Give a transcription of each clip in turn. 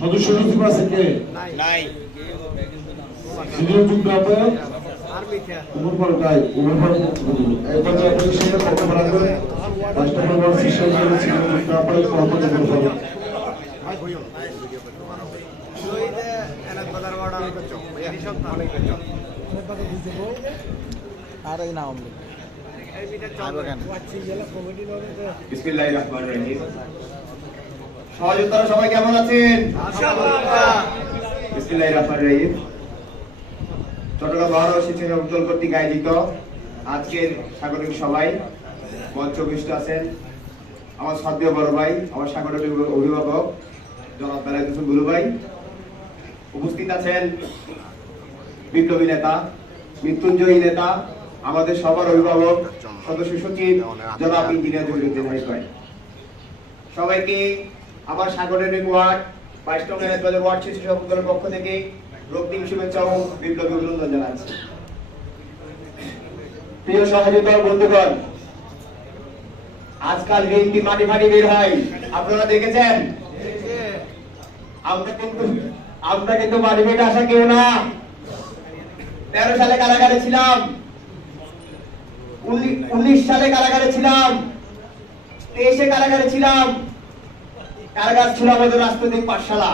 সদস্য সচিব আছে কে? নাই। সিনিয়র যুগ্ম আহ্বায়ক উমর ফারুক ভাই, উমর ফারুক এই পর্যায়ে আপনি সেটা বক্তব্য রাখবেন। রাষ্ট্র পরিবার সিস্টেম সিনিয়র যুগ্ম আহ্বায়ক মোহাম্মদ উমর ফারুক। আর এই নাম বিসমিল্লাহির রহমানির রহিম। সহযোদ্ধারা সবাই কেমন আছেন? বিসমিল্লাহির রহমানির রহিম। চট্টগ্রাম মহানগর শিক্ষক দল কর্তৃক আয়োজিত আজকের সাংগঠনিক সভায় মঞ্চবিষ্ট আছেন আমার শ্রদ্ধেয় বড় ভাই, আমার সাংগঠনিক অভিভাবক জনাব বেলায়েত হোসেন গুরু ভাই। উপস্থিত আছেন বিপ্লবী নেতা, মৃত্যুঞ্জয়ী নেতা, আমাদের সবার অভিভাবক সদস্য সচিব জনাব ইঞ্জিনিয়ার জহিরুদ্দিন ভাই। সবাইকে আমার সাংগঠনিক ওয়ার্ড 22 নং এলাকার ওয়ার্ড স্বেচ্ছাসেবক দলের পক্ষ থেকে রক্তিম শুভেচ্ছা ও বিপ্লবী অভিনন্দন জানাচ্ছি। প্রিয় সহযোদ্ধা বন্ধুগণ, আজকাল বিএনপি মাটি ফাটি বের হয়, আপনারা দেখেছেন। আমরা কিন্তু মাটি ফেটে আসা কেউ না। 13 সালে কারাগারে ছিলাম, 19 সালে কারাগারে ছিলাম, 23-এ কারাগারে ছিলাম। কারাগার ছিল আমাদের রাজনৈতিক পাঠশালা।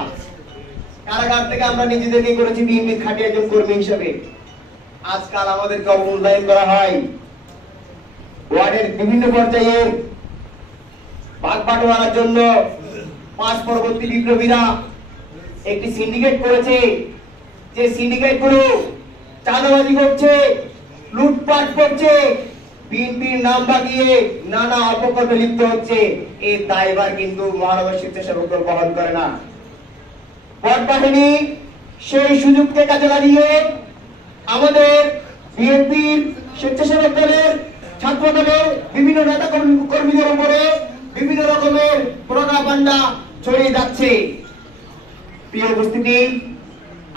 কারাগার থেকে আমরা নিজেদেরকে করেছি বিএনপির খাঁটি একজন কর্মী হিসেবে। আজকাল আমাদেরকে অবমূল্যায়ন করা হয়। ওয়ার্ডের বিভিন্ন পর্যায়ের ভাগ বাটোয়ারার জন্য 5 পরবর্তী বিপ্লবীরা একটি সিন্ডিকেট করেছে। যে সিন্ডিকেট গুলো চাঁদাবাজি করছে, লুটপাট করছে, বিএনপির নাম বাগিয়ে নানা অপকর্মে লিপ্ত হচ্ছে। এই দায়ভার কিন্তু মহানগর স্বেচ্ছাসেবক দল বহন করে না। পট বাহিনী সেই সুযোগকে কাজে লাগিয়ে আমাদের বিএনপির স্বেচ্ছাসেবক দলের, ছাত্র দলের বিভিন্ন নেতা কর্মীদের উপরে বিভিন্ন রকমের প্রোপাগান্ডা ছড়িয়ে যাচ্ছে। প্রিয় উপস্থিতি,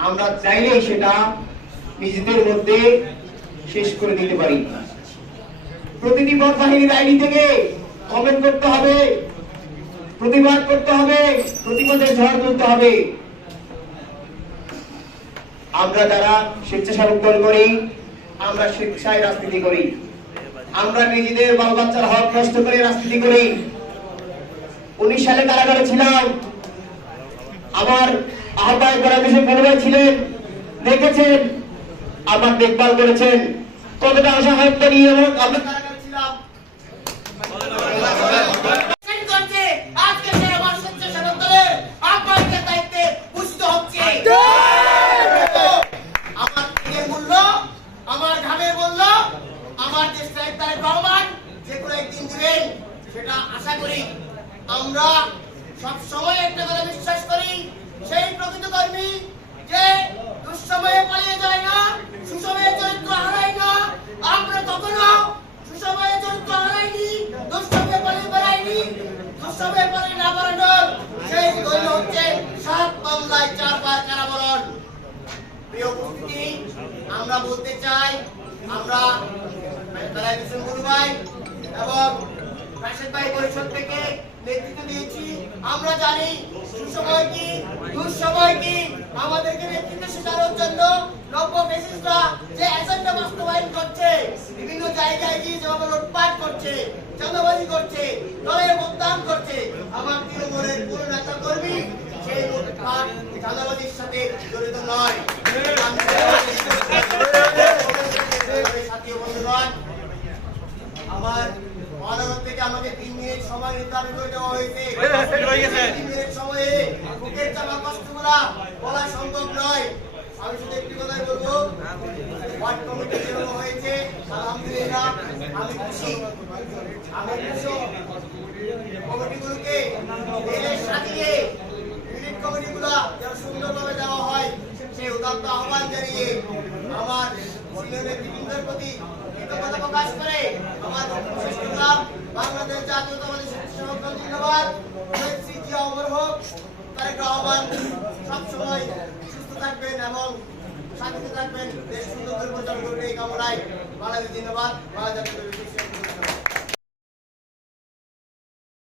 আমরা চাইলেই সেটা নিজেদের মধ্যে শেষ করে দিতে পারি। প্রতিটি পথ বাহিনীর আইডি থেকে কমেন্ট করতে হবে, প্রতিবাদ করতে হবে, প্রতিবাদের ঝড় তুলতে হবে। আমরা যারা স্বেচ্ছাসেবক দল করি, আমরা স্বেচ্ছায় রাজনীতি করি। আমরা নিজেদের বাল বাচ্চার হক নষ্ট করে রাজনীতি করি। 19 সালে কারাগারে ছিলাম, আমার আহ্বায়ক বেলায়েত ছিলেন, দেখেছেন, আমার দেখভাল করেছেন। কতটা অসহায়ত্ব নিয়ে আমরা কারাগারে ছিলাম। আমার ঘামের মূল্য আমার দেশ তারেক রহমান যে কোনো একদিন দিবেন, সেটা আশা করি। আমরা সব সময় একটা কথা বিশ্বাস করি, সেই প্রকৃত কর্মী যে দুঃসময়ে পালিয়ে যায় না, সুসময়ে চরিত্র হারায় না। আমরা কখনো সুসময়ে চরিত্র হারাইনি, দুঃসময়ে পালিয়ে বেড়াইনি। দুঃসময়ে পালিয়ে না বেড়ানোর সেই দৈন্য হচ্ছে 7 মামলায় 4 বার কারাবরণ। প্রিয় উপস্থিতি, আমরা বলতে চাই, আমরা বেলায়েত হোসেন গুরু ভাই এবং রাশেদ ভাই পরিষদ থেকে নেতৃত্ব দিয়েছি। আমরা জানি সুসময় কি, দুঃসময় কি। আমাদেরকে নেতৃত্ব শেখানোর জন্য নব্য ফ্যাসিস্টরা যে এজেন্ডা বাস্তবায়ন করছে, বিভিন্ন জায়গায় গিয়ে যেভাবে লুটপাট করছে, চাঁদাবাজি করছে, দলের বদনাম করছে, আমার তৃণমূলের কোন নেতা কর্মী সেই লুটপাট চাঁদাবাজির সাথে জড়িত নয়। আমার মহানগর থেকে আমাকে 3 মিনিট সময় নির্ধারণ করে দেওয়া হয়েছে। 3 মিনিট সময়ে বুকের চাপা কষ্টগুলা বলা সম্ভব নয়। আমি শুধু একটি কথাই বলবো, ওয়ার্ড কমিটি যেরকম হয়েছে আলহামদুলিল্লাহ আমি খুশি। আমি খুশি কমিটিগুলোকে সাজিয়ে ইউনিট কমিটিগুলা যেন সুন্দরভাবে দেওয়া হয়, সেই উদাত্ত আহ্বান জানিয়ে আমার সিনিয়র নেতৃবৃন্দের প্রতি কৃতজ্ঞতা প্রকাশ করে আমার বক্তব্য শেষ করলাম। বাংলাদেশ জাতীয়তাবাদী স্বেচ্ছাসেবক দল জিন্দাবাদ। জিয়া অমর হোক। তারেক রহমান সবসময় সুস্থ থাকবেন এবং শান্তিতে থাকবেন, দেশ সুন্দর করে পরিচালনা করবে এই কামনায়। বাংলাদেশ জিন্দাবাদ। বাংলাদেশ